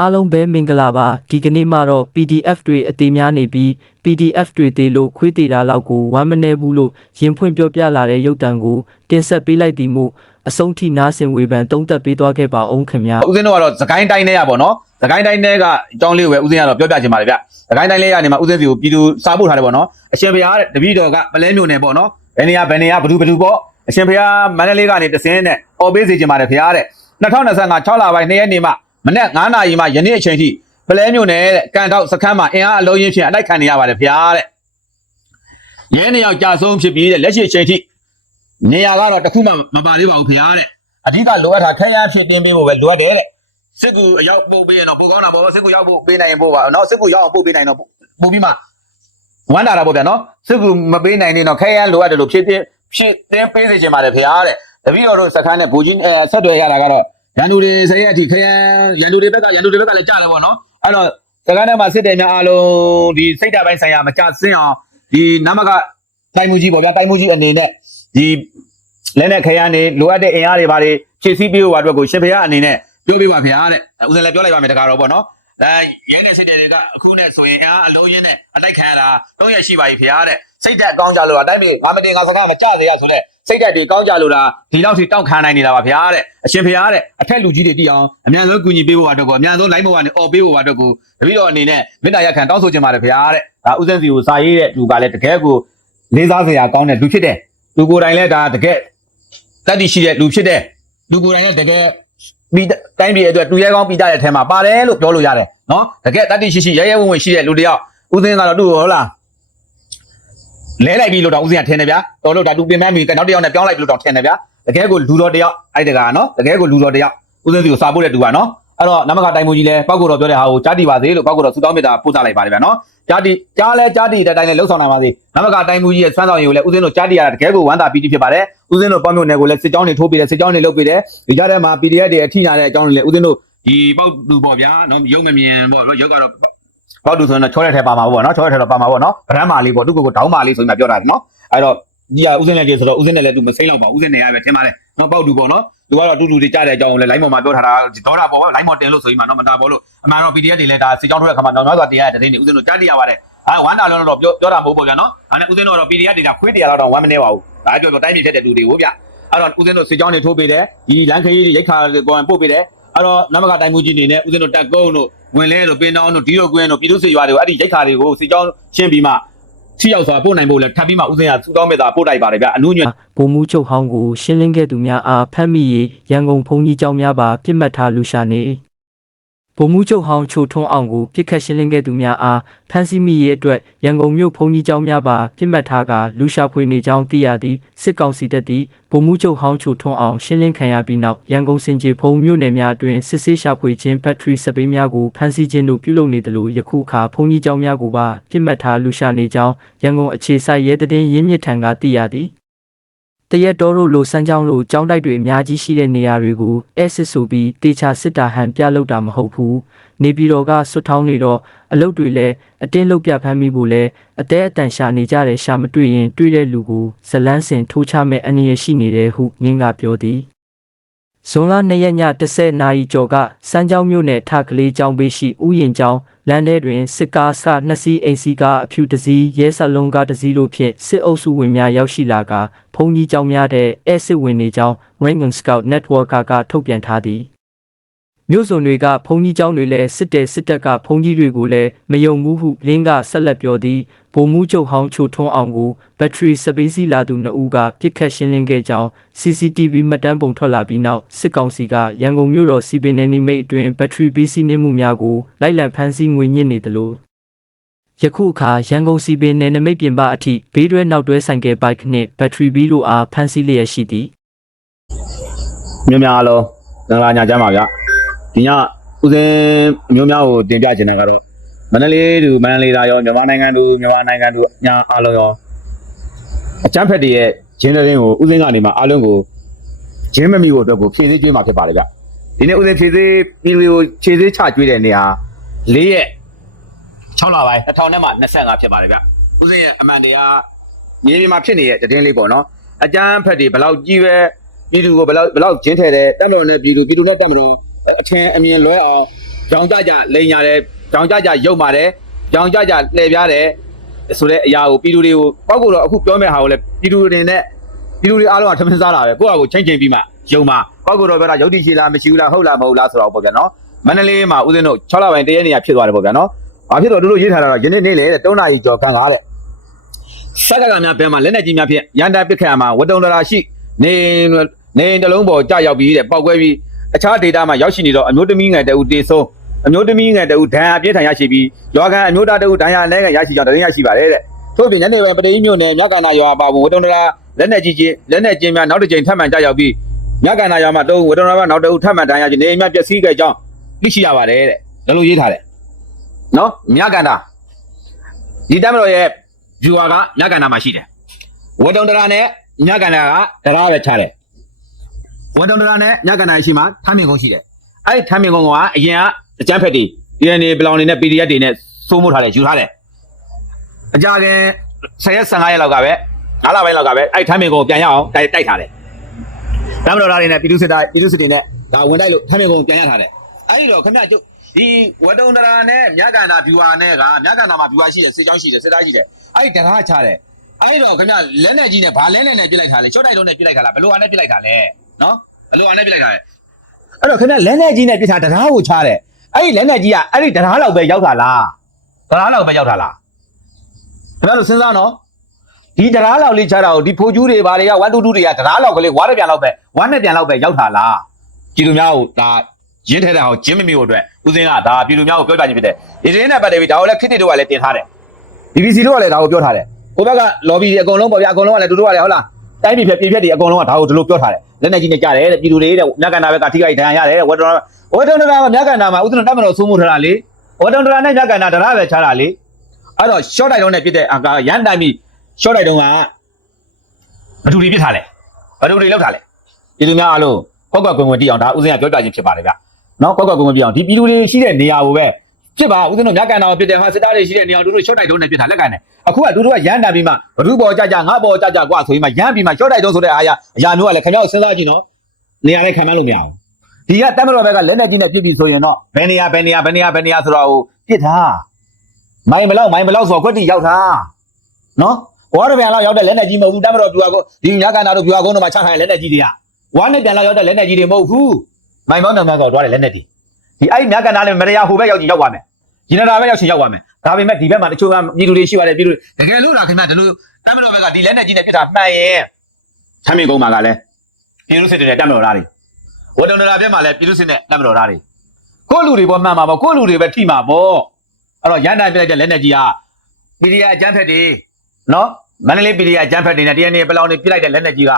အားလုံးပဲမင်္ဂလာပါဒီကနေ့မှာတော့ PDF တွေအသေးများနေပြီး PDF တွေသေးလို့ခွေးသေးတာလောက်ကိုဝမ်းမနေဘူးလို့ရင်ဖွင့်ပြောပြလာတဲ့ရုပ်တံကိုတင်ဆက်ပေးလိုက်သည်မို့အဆုံးထိနားဆင်ဝေဖန်တုံးသက်ပေးသွားခဲ့ပါအောင်ခင်ဗျာဦးစင်းတို့ကတော့သခိုင်းတိုင်းထဲရပါတော့သခိုင်းတိုင်းထဲကအကြောင်းလေးကိုပဲဦးစင်းကတော့ပြောပြချင်ပါတယ်ဗျသခိုင်းတိုင်းလေးရနေမှာဦးစင်းစီကိုပြည်သူစားဖို့ထားတယ်ပေါ့နော်အရှင်ဘုရားတဲ့တပည့်တော်ကပလဲမျိုးနယ်ပေါ့နော်ဘယ်နေရာဘယ်နေရာဘယ်သူဘယ်သူပေါ့အရှင်ဘုရားမန္တလေးကနေတဆင်းနဲ့អော်ပေးစီချင်ပါတယ်ဘုရားတဲ့2025 6လပိုင်း2ရက်နေ့မှ မနေ့9နာရီမှယနေ့အချိန်ထိပလဲမျိုးနယ်တဲ့ကန်ထောက်စခန်းမှာအင်အားအလုံးရင်းဖြင့်အတိုက်ခံနေရပါတယ်ဘုရားတဲ့ရဲနေရောက်ကြာဆုံးဖြစ်ပြီးတဲ့လက်ရှိအချိန်ထိနေရာကတော့တစ်ခုမှမပါသေးပါဘူးဘုရားတဲ့အဓိကလိုအပ်တာခဲရဖြစ်တင်းပေးဖို့ပဲလိုအပ်တယ်တဲ့စစ်ကူအရောက်ပို့ပေးရင်တော့ပိုကောင်းတာပေါ့စစ်ကူရောက်ပို့ပေးနိုင်ရင်ပို့ပါနော်စစ်ကူရောက်အောင်ပို့ပေးနိုင်တော့ပို့ပြီးမှဝမ်းတာတာပေါ့ဗျာနော်စစ်ကူမပေးနိုင်ရင်တော့ခဲရန်လိုအပ်တယ်လို့ဖြစ်တင်းဖြစ်တင်းပေးစေချင်ပါတယ်ဖေအားတဲ့တပည့်တော်တို့စခန်းနဲ့ဘူကြီးအဲဆက်သွယ်ရတာကတော့ ရန်သူတွေစရဲအထိခဲရန်ရန်သူတွေဘက်ကရန်သူတွေဘက်ကလည်းကြားတယ်ပေါ့နော်အဲ့တော့စခန်းထဲမှာစစ်တယ်များအားလုံးဒီစိတ်ဓာတ်ပိုင်းဆိုင်ရာမကြဆင်းအောင်ဒီနမကတိုင်မှုကြီးပေါ့ဗျာတိုင်မှုကြီးအနေနဲ့ဒီလက်နဲ့ခရမ်းနေလိုအပ်တဲ့အင်အားတွေပါတွေဖြည့်ဆည်းပေးဖို့အတွက်ကိုရှင်ဖေရအနေနဲ့ပြောပေးပါဗျာတဲ့ဦးဇင်းလည်းပြောလိုက်ပါမယ်တကားတော့ပေါ့နော် အဲရဲတဲ့စစ်တဲ့တွေကအခုနဲ့ဆိုရင်အားအလုံးရင်းနဲ့အတိုက်ခံရတာတော့ရရှိပါပြီဗျာတဲ့စိတ်ဓာတ်ကောင်းကြလို့အတိုင်းပြည်ငါမတင်ငါစကားမကြစေရဆိုတဲ့စိတ်ဓာတ်တွေကောင်းကြလို့ဒါဒီလောက်ထိတောက်ခံနိုင်နေတာပါဗျာတဲ့အရှင်ဖေရတဲ့အထက်လူကြီးတွေတည်အောင်အမြန်ဆုံးကူညီပေးဖို့အတွက်ကိုအမြန်ဆုံးလိုင်းပေါ်ကနေអော်ပေးဖို့အတွက်ကိုတပည့်တော်အနေနဲ့မေတ္တာရက်ခံတောင်းဆိုချင်ပါတယ်ဗျာတဲ့ဒါဦးဇင်းစီကိုစာရေးတဲ့လူကလည်းတကယ်ကိုလေးစားစရာကောင်းတဲ့လူဖြစ်တယ်လူကိုယ်တိုင်လည်းဒါတကယ်တတ်တည်ရှိတဲ့လူဖြစ်တဲ့လူကိုယ်တိုင်လည်းတကယ် ပြီးတိုင်းပြည်အတွက်တူရဲကောင်းပြီးကြတဲ့အထက်မှာပါတယ်လို့ပြောလို့ရတယ်နော်တကယ်တတ်တည်ရှိရှိရဲရဲဝံ့ဝံ့ရှိတဲ့လူတစ်ယောက်ဦးစင်းကတော့သူ့ကိုဟုတ်လားလဲလိုက်ပြီလို့တော့ဦးစင်းကထင်တယ်ဗျာတော်လို့ဒါသူပြင်ပန်းပြီနောက်တစ်ယောက်နဲ့ပြောင်းလိုက်ပြီလို့တော့ထင်တယ်ဗျာတကယ်ကိုလူတော်တစ်ယောက်အဲ့တကနော်တကယ်ကိုလူတော်တစ်ယောက်ဦးစင်းစီကိုစာပို့တဲ့တူပါနော် အဲ့တော့နမကတိုင်မူကြီးလဲပောက်ကိုတော်ပြောတဲ့ဟာကိုကြားတီပါစေလို့ပောက်ကိုတော်စူတောင်းမေတ္တာပို့သလိုက်ပါတယ်ဗျာနော်ကြားတီကြားလဲကြားတီတဲ့အတိုင်းလဲလှုပ်ဆောင်နိုင်ပါစေနမကတိုင်မူကြီးရဲ့စွမ်းဆောင်ရည်ကိုလဲဦးစင်းတို့ကြားတီရတာတကယ်ကိုဝမ်းသာပီတိဖြစ်ပါတယ်ဦးစင်းတို့ပေါ့မြို့နယ်ကိုလဲစစ်ကြောင်းတွေထိုးပေးတယ်စစ်ကြောင်းတွေလုပ်ပေးတယ်ဒီကြားထဲမှာ PDF တွေအထိနာတဲ့အကြောင်းတွေလဲဦးစင်းတို့ဒီပောက်လူပေါ့ဗျာနော်ရုပ်မမြင်ပေါ့ရုပ်ကတော့ပောက်လူဆိုရင်တော့ချောတဲ့ထဲပါမှာပေါ့နော်ချောတဲ့ထဲတော့ပါမှာပေါ့နော်ဗရမ်းမာလေးပေါ့သူ့ကိုယ်ကိုတောင်းမာလေးဆိုပြီးမှပြောတာနော်အဲ့တော့ဒီကဦးစင်းနဲ့တည်းဆိုတော့ဦးစင်းနဲ့လည်းသူမစိမ့်တော့ပါဦးစင်းနဲ့ရပဲထင်ပါတယ်နော်ပောက်လူပေါ့နော် သူကတော့တူတူတွေကြားတဲ့အကြောင်းကိုလည်း line ပေါ်မှာပြောထားတာဒေါတာပေါ့ line ပေါ်တင်လို့ဆိုပြီးမှနော်မတာပေါ်လို့အမှန်တော့ PDF တွေလည်းဒါစစ်ကြောင်းထိုးတဲ့ခါမှာနောက်နောက်စွာတင်ရတဲ့တဲ့နေဦးစင်းတို့ကြားတိရပါတယ်အဲဝမ်းတာလုံးတော့ပြောပြောတာမဟုတ်ပေါ့ဗျာနော်အဲ့နဲ့ဦးစင်းတို့တော့ PDF တွေဒါခွေးတရားတော့ဝမ်းမနေပါဘူးဒါပြောပြောတိုင်းပြည်ဖြစ်တဲ့လူတွေကိုဗျအဲ့တော့ဦးစင်းတို့စစ်ကြောင်းတွေထိုးပေးတယ်ဒီလမ်းခရီးတွေရိတ်ခါကိုပို့ပေးတယ်အဲ့တော့နမကတိုင်းမှုကြီးအနေနဲ့ဦးစင်းတို့တက်ကုန်းတို့ဝင်လဲတို့ပင်တောင်းတို့ဒီတို့ကွင်းတို့ပြည်သူ့စစ်ရွာတွေကိုအဲ့ဒီရိတ်ခါတွေကိုစစ်ကြောင်းရှင်းပြီးမှ ထိရောက်စွာပို့နိုင်ဖို့လဲထပ်ပြီးမှဦးစင်းကသူ့တောင်းမေတာပို့တိုက်ပါတယ်ဗျအနုညွတ်ဗိုလ်မှူးချုပ်ဟောင်းကိုရှင်းလင်းခဲ့သူများအားဖမ်းမိ၍ရန်ကုန်ဘုံကြီးကျောင်းများပါပြစ်မှတ်ထားလူရှာနေ ဗိုလ်မှူးချုပ်ဟောင်းချိုထွန်းအောင်ကိုပြစ်ခတ်ရှင်းလင်းခဲ့သူများအားဖမ်းဆီးမိရေးအတွက်ရန်ကုန်မြို့ဘုံကြီးကျောင်းများပါပြစ်မှတ်ထားကလူရှာဖွေနေကြောင်းသိရသည့်စစ်ကောင်စီတပ်သည်ဗိုလ်မှူးချုပ်ဟောင်းချိုထွန်းအောင်ရှင်းလင်းခံရပြီးနောက်ရန်ကုန်စင်ကြေဖုံမြို့နယ်များအတွင်စစ်ဆေးရှာဖွေခြင်းဘက်ထရီစပေးများကိုဖမ်းဆီးခြင်းတို့ပြုလုပ်နေသလိုယခုအခါဘုံကြီးကျောင်းများကိုပါပြစ်မှတ်ထားလူရှာနေကြောင်းရန်ကုန်အခြေစိုက်ရဲတည်င်းရင်းမြစ်ထံကသိရသည် တရက်တော်တို့လိုစမ်းကြောင်းလိုကြောင်းတိုက်တွေအများကြီးရှိတဲ့နေရာတွေကိုအဲစစ်ဆိုပြီးတေချာစစ်တာဟန်ပြလုပ်တာမဟုတ်ဘူးနေပြည်တော်ကဆွတ်ထောင်းနေတော့အလုပ်တွေလည်းအတင်းလုပ်ပြဖမ်းမိဖို့လဲအသေးအတန်ရှာနေကြတဲ့ရှာမတွေ့ရင်တွေ့တဲ့လူကိုဇလန်းစင်ထိုးချမဲ့အနေရရှိနေတယ်ဟုငင်းကပြောသည် ဇွန်လ2ရက်ည10နာရီကျော်ကစမ်းကြောင်းမြို့နယ်ထကလေးကျောင်းပေးရှိဥယျင်ကျောင်းလမ်းထဲတွင်စစ်ကားစနှစ်စီးအိမ်စီးကားအဖြူတစ်စီးရဲစလုံးကားတစ်စီးတို့ဖြင့်စစ်အုပ်စုဝင်များရောက်ရှိလာကဘုံကြီးကျောင်းများတဲ့အဲစစ်ဝင်နေကြောင်း Rangon Scout Network ကထုတ်ပြန်ထားသည် မြို့စုံတွေကဘုံကြီးကျောင်းတွေလည်းစစ်တဲ့စစ်တပ်ကဘုံကြီးတွေကိုလည်းမယုံဘူးဟုလင်းကဆက်လက်ပြောသည်ဗိုလ်မှူးချုပ်ဟောင်းချိုထွန်းအောင်ကိုဘက်ထရီစပေးစီလာသူနှစ်ဦးကပြစ်ခတ်ရှင်းလင်းခဲ့ကြောင်း CCTV မှတ်တမ်းပုံထွက်လာပြီးနောက်စစ်ကောင်စီကရန်ကုန်မြို့တော်စီပင်နယ်နိမိတ်အတွင်းဘက်ထရီပေးစီးနှင်းမှုများကိုလိုက်လံဖမ်းဆီးငွေညစ်နေသလိုယခုအခါရန်ကုန်စီပင်နယ်နိမိတ်ပြင်ပအထိဘေးတွဲနောက်တွဲဆိုင်ကယ်ဘိုက်နှင့်ဘက်ထရီဘီတို့အားဖမ်းဆီးလျက်ရှိသည်မျိုးများလုံးငလာညာကြမ်းပါဗျ ဒီညဦးစင်းမျိုးများကိုတင်ပြချင်တယ်ကတော့မန္တလေးသူမန္တလေးသားရောမြန်မာနိုင်ငံသူမြန်မာနိုင်ငံသူညာအားလုံးရောအချမ်းဖက်တွေရဲ့ဂျင်းတဲ့င်းကိုဦးစင်းကနေမှအားလုံးကိုဂျင်းမမီကိုအတွက်ကိုဖြည့်ဆည်းကျွေးမှာဖြစ်ပါတယ်ဗျဒီနေ့ဦးစင်းဖြည့်ဆည်းပြည်လူကိုဖြည့်ဆည်းချကျွေးတဲ့နေရာ၄ရက်6လပိုင်း2000နဲ့မှ25ဖြစ်ပါတယ်ဗျဦးစင်းရဲ့အမှန်တရားမြေပြင်မှာဖြစ်နေတဲ့တည်င်းလေးပေါ့နော်အကျန်းဖက်တွေဘယ်လောက်ကြီးပဲပြည်သူကိုဘယ်လောက်ဘယ်လောက်ကျင်းထဲတယ်တက်မတော်နဲ့ပြည်သူပြည်သူနဲ့တက်မတော် အထင်အမြင်လွဲအောင်ကြောင်ကြကြလိန်ရတယ်ကြောင်ကြကြရုပ်မာတယ်ကြောင်ကြကြလှည့်ပြားတယ်ဆိုတဲ့အရာကိုပြည်သူတွေကိုပောက်ကိုတော့အခုပြောမဲ့ဟာကိုလည်းပြည်သူတွေနဲ့ပြည်သူတွေအားလုံးကထမင်းစားတာပဲကိုယ့်အကိုချိန်ချိန်ပြီးမှယုံမှာပောက်ကိုတော့ပြောတာရုပ်တည်ရှိလားမရှိဘူးလားဟုတ်လားမဟုတ်လားဆိုတော့ပေါ့ဗျာနော်မန္တလေးမှာဦးဇင်းတို့6လပိုင်းတရက်နေရဖြစ်သွားတယ်ပေါ့ဗျာနော်ဘာဖြစ်တော့တို့တို့ရေးထားတာတော့ယနေ့နေ့လေတဲ့3နာရီကျော်ခန့်ကားတဲ့စက်ကကများဘဲမှာလက်နဲ့ကြီးများဖြင့်ရန်တာပစ်ခတ်မှာဝတုံတရာရှိနေနေတလုံးပေါ်ကြာရောက်ပြီးတဲ့ပောက်ကွဲပြီး အခြားဒေတာမှာရောက်ရှိနေတော့အမျိုးသမီးငယ်တအူတေဆုံးအမျိုးသမီးငယ်တအူဒဏ်ရာပြင်းထန်ရရှိပြီးရွာကန်အမျိုးသားတအူဒဏ်ရာလဲငယ်ရရှိကြောင်းသတင်းရရှိပါတယ်တဲ့ထို့ပြင်ညနေပိုင်းပတိမျိုးနယ်မြကနာရွာပါဝင်ဝတုံတရာလက်နဲ့ကြီးချင်းလက်နဲ့ချင်းများနောက်တစ်ကြိမ်ထပ်မံကြာရောက်ပြီးမြကနာရွာမှာတုံးဝတုံတရာနောက်တအူထပ်မံဒဏ်ရာချင်းနေအိမ်များပျက်စီးခဲ့ကြောင်းသိရှိရပါတယ်တဲ့ဒါလိုရေးထားတယ်နော်မြကနာဒီတမ်းမတော်ရဲ့ viewer ကမြကနာမှာရှိတယ်ဝတုံတရာနဲ့ညကန္နာကတရားပဲချတယ် ဝတုံတရာနဲ့ညကန္နာရှိမှထမ်းမြင်ကုန်းရှိတယ်အဲ့ဒီထမ်းမြင်ကုန်းကအရင်ကအကျန်းဖက်တွေ DNA ဘလောင်တွေနဲ့ PDF တွေနဲ့စိုးမိုးထားတယ်ယူထားတယ်အကြခင်10ရက်15ရက်လောက်ကပဲ9လပိုင်းလောက်ကပဲအဲ့ဒီထမ်းမြင်ကုန်းကိုပြန်ရအောင်တိုက်တိုက်ထားတယ်တမတော်သားတွေနဲ့ပြည်သူစစ်သားပြည်သူစစ်တွေနဲ့ဒါဝင်တိုက်လို့ထမ်းမြင်ကုန်းကိုပြန်ရထားတယ်အဲ့ဒီတော့ခင်ဗျကျုပ်ဒီဝတုံတရာနဲ့မြကန္နာ viewer နဲ့ကမြကန္နာမှာ viewer ရှိတယ်စစ်ကြောင်းရှိတယ်စစ်သားရှိတယ်အဲ့ဒီတရားချတယ်အဲ့တော့ခင်ဗျလက်နဲ့ကြီးနဲ့ဘာလဲနဲ့နဲ့ပြစ်လိုက်တာလဲချော့တိုက်လုံးနဲ့ပြစ်လိုက်တာလားဘယ်လိုအားနဲ့ပြစ်လိုက်တာလဲ နော်ဘယ်လိုအားနဲ့ပြစ်လိုက်တာလဲအဲ့တော့ခင်ဗျလက်နဲ့ကြီးနဲ့ပြစ်တာတရားကိုချားတယ်အဲ့ဒီလက်နဲ့ကြီးကအဲ့ဒီတရားလောက်ပဲရောက်တာလားတရားလောက်ပဲရောက်တာလားခင်ဗျတို့စဉ်းစားနော်ဒီတရားလောက်လေးချားတာကိုဒီဖိုးကျူးတွေဘာတွေက1 2 2တွေကတရားလောက်ကလေးဝါးတစ်ပြန်လောက်ပဲဝါးနှစ်ပြန်လောက်ပဲရောက်တာလားကြည်လူများကိုဒါရင်းထဲတဲ့အောင်ဂျင်းမမီကိုအတွက်ဦးစင်းကဒါပြည်လူများကိုပြောပြခြင်းဖြစ်တယ်ဒီတင်းနဲ့ပတ်သက်ပြီးဒါကိုလည်းခစ်တစ်တို့ကလည်းတင်ထားတယ် BBC တို့ကလည်းဒါကိုပြောထားတယ်။ကိုဘက်က lobby တွေအကုန်လုံးပေါ့ဗျာအကုန်လုံးကလည်းတို့တို့ကလည်းဟုတ်လား။ တိုင်းပြည်ဖြတ်ပြည်ဖြတ်တွေအကုန်လုံးကဒါကိုဒီလိုပြောထားတယ်။လက်နဲ့ကြီးနဲ့ကြားတယ်တဲ့ပြည်သူတွေတဲ့မြတ်ကန္နာဘက်ကထိခိုက်ဒဏ်ရာရတယ်တဲ့ဝတ်တော်ဝတ်တော်ကမြတ်ကန္နာမှာဥဒ္ဒနာတတ်မလို့စိုးမိုးထားတာလေ။ဝတ်တော်နဲ့မြတ်ကန္နာတရားပဲချတာလေ။အဲ့တော့ short တိုက်တုံးနဲ့ပြစ်တဲ့အာရန်တိုင်ပြီး short တိုက်တုံးကဘသူတွေပြစ်ထားလဲ။ဘသူတွေလောက်ထားလဲ။ပြည်သူများအားလုံးကောက်ကွက်ကွင်ကွင်တီအောင်ဒါဥစဉ်ကပြောပြခြင်းဖြစ်ပါတယ်ဗျ။နော်ကောက်ကွက်ကွင်ကွင်ပြအောင်ဒီပြည်သူတွေရှိတဲ့နေရာကိုပဲ ဖြစ်ပါဦးဇင်းတို့မြတ်ကန်တော်ဖြစ်တဲ့ဟာစစ်သားတွေရှိတဲ့နေရာတို့တို့ short တိုက်တုံးနဲ့ပြစ်တာလက်ကန်တယ်အခုကတို့တို့ကရန်တန်ပြီးမှဘ누구ပေါ်ကြကြငါပေါ်ကြကြကွာဆိုရင်မှရန်ပြီးမှ short တိုက်တုံးဆိုတဲ့အားရအရာမျိုးကလည်းခင်ဗျားတို့စဉ်းစားကြည့်နော်နေရာနဲ့ခံမလို့မရအောင်ဒီကတက်မတော်ဘက်ကလက်နဲ့ကြီးနဲ့ပြစ်ပြီးဆိုရင်တော့ဘယ်နေရာဘယ်နေရာဘယ်နေရာဘယ်နေရာဆိုတော့ပြစ်တာမိုင်ဘလောက်မိုင်ဘလောက်ဆိုတော့ခွက်တီရောက်တာနော်ဝါရပြန်လောက်ရောက်တဲ့လက်နဲ့ကြီးမဟုတ်ဘူးတက်မတော်ပြူကိုဒီမြတ်ကန်တော်တို့ပြူကုန်းတို့မှာချထားတဲ့လက်နဲ့ကြီးတွေကဝါနဲ့ပြန်လောက်ရောက်တဲ့လက်နဲ့ကြီးတွေမဟုတ်ဘူးမိုင်ပေါင်းများများဆိုတော့တွားတဲ့လက်နဲ့ကြီး ဒီအဲ့ဒီမြတ်ကန်တော်လည်းမရယာဟိုဘက်ရောက်ကြည့်ရောက်ပါမယ်ဂျင်နရာပဲရောက်ချင်ရောက်ပါမယ်ဒါပေမဲ့ဒီဘက်မှာတချို့ကပြည်သူတွေရှိပါတယ်ပြည်သူတွေတကယ်လို့လားခင်ဗျာဒီလိုတမ်းမတော်ဘက်ကဒီလက်နဲ့ကြီးနဲ့ပြစ်တာမှန်ရင်ချမ်းမြေကုန်းမှာကလည်းပြည်သူစစ်တွေနဲ့တမ်းမတော်သားတွေဝတ္တန္တရာဘက်မှာလည်းပြည်သူစစ်နဲ့တမ်းမတော်သားတွေကိုယ့်လူတွေပေါ်မှန်မှာပေါ့ကိုယ့်လူတွေပဲထိမှာပေါ့အဲ့တော့ရန်တိုင်းပြလိုက်တဲ့လက်နဲ့ကြီးကပီဒီယာအကျန်းဖက်တွေနော်မန္တလေးပီဒီယာအကျန်းဖက်တွေနဲ့တရားနေပလောင်တွေပြလိုက်တဲ့လက်နဲ့ကြီးက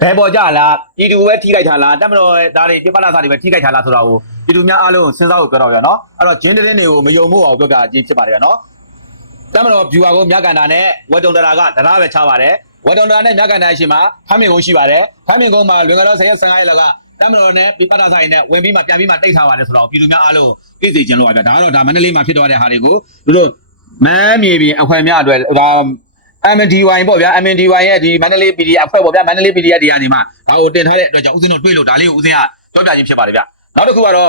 ဘယ်ပေါ်ကြလားပြည်သူပဲထိခိုက်ထားလားတမ်းမတော်သားတွေပြပလာသားတွေပဲထိခိုက်ထားလားဆိုတော့ ပြည်သူများအားလုံးစဉ်းစားဖို့ပြောတော့ရနော်အဲ့တော့ဂျင်းတင်းတွေကိုမယုံမှုအောင်ပြောပြကြည့်ဖြစ်ပါတယ်နော်တမတော် viewer ကိုမြတ်ကန်တာနဲ့ဝက်တုံတရာကတရားပဲချပါတယ်ဝက်တုံတရာနဲ့မြတ်ကန်တာရှိမှာဖမ်းမြင်ကုန်းရှိပါတယ်ဖမ်းမြင်ကုန်းမှာလွင်ကလော10ရက်15ရက်လောက်ကတမတော်နဲ့ပြပတာဆိုင်နဲ့ဝင်ပြီးမှပြန်ပြီးမှတိတ်ထားပါတယ်ဆိုတော့ပြည်သူများအားလုံးသိစေချင်လို့ပါဗျာဒါကတော့ဒါမန္တလေးမှာဖြစ်သွားတဲ့ဟာတွေကိုတို့တို့မမ်းမြေပြင်အခွင့်များအတွက်ဒါ MDY ပေါ့ဗျာ MDY ရဲ့ဒီမန္တလေး PD အဖွဲ့ပေါ့ဗျာမန္တလေး PD တွေကနေမှဒါကိုတင်ထားတဲ့အတွက်ကြောင့်ဦးစင်းတို့တွေ့လို့ဒါလေးကိုဦးစင်းကပြောပြခြင်းဖြစ်ပါတယ်ဗျာ နောက်တစ်ခုကတော့